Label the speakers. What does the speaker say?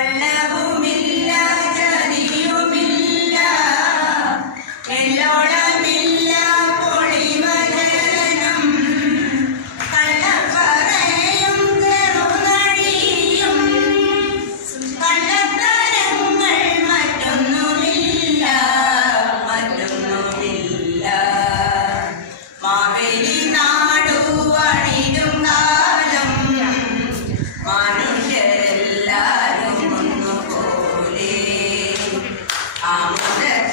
Speaker 1: I love. Um, next?